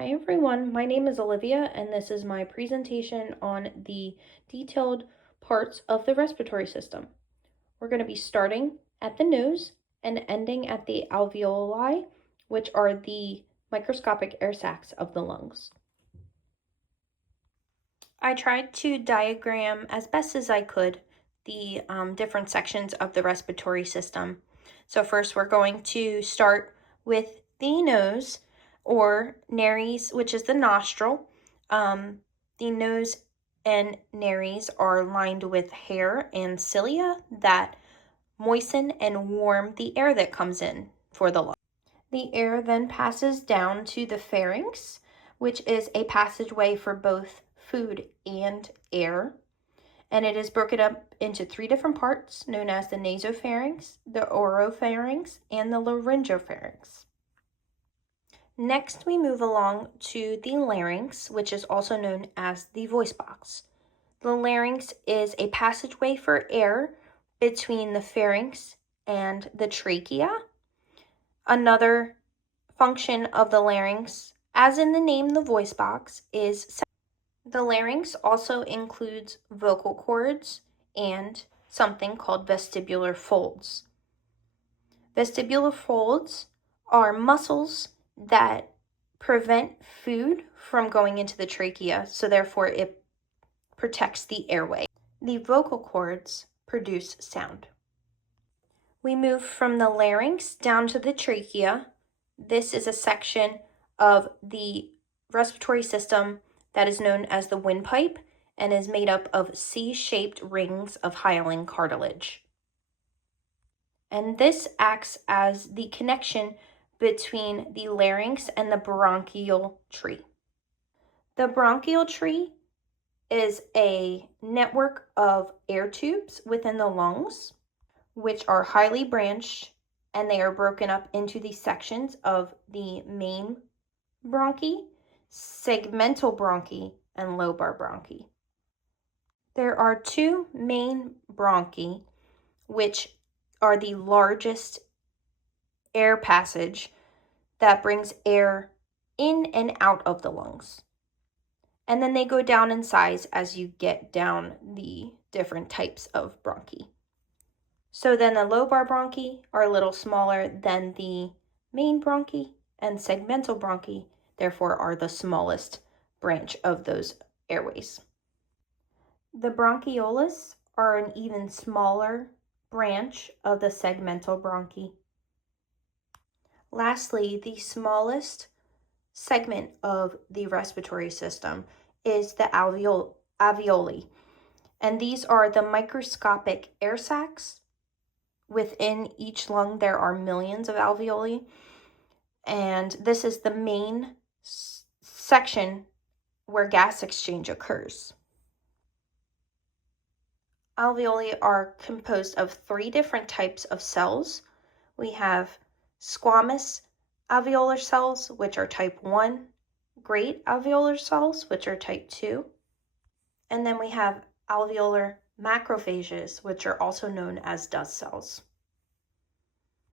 Hi everyone, my name is Olivia and this is my presentation on the detailed parts of the respiratory system. We're going to be starting at the nose and ending at the alveoli, which are the microscopic air sacs of the lungs. I tried to diagram as best as I could the different sections of the respiratory system. So first we're going to start with the nose, or nares, which is the nostril. The nose and nares are lined with hair and cilia that moisten and warm the air that comes in for the lung. The air then passes down to the pharynx, which is a passageway for both food and air. And it is broken up into three different parts known as the nasopharynx, the oropharynx, and the laryngopharynx. Next, we move along to the larynx, which is also known as the voice box. The larynx is a passageway for air between the pharynx and the trachea. Another function of the larynx, as in the name the voice box, is the larynx also includes vocal cords and something called vestibular folds. Vestibular folds are muscles that prevent food from going into the trachea, so therefore it protects the airway. The vocal cords produce sound. We move from the larynx down to the trachea. This is a section of the respiratory system that is known as the windpipe and is made up of C-shaped rings of hyaline cartilage. And this acts as the connection between the larynx and the bronchial tree. The bronchial tree is a network of air tubes within the lungs, which are highly branched, and they are broken up into the sections of the main bronchi, segmental bronchi, and lobar bronchi. There are two main bronchi, which are the largest air passage that brings air in and out of the lungs. And then they go down in size as you get down the different types of bronchi. So then the lobar bronchi are a little smaller than the main bronchi, and segmental bronchi, therefore, are the smallest branch of those airways. The bronchioles are an even smaller branch of the segmental bronchi. Lastly, the smallest segment of the respiratory system is the alveoli, and these are the microscopic air sacs. Within each lung, there are millions of alveoli, and this is the main section where gas exchange occurs. Alveoli are composed of three different types of cells. We have squamous alveolar cells, which are type 1, great alveolar cells, which are type 2, and then we have alveolar macrophages, which are also known as dust cells.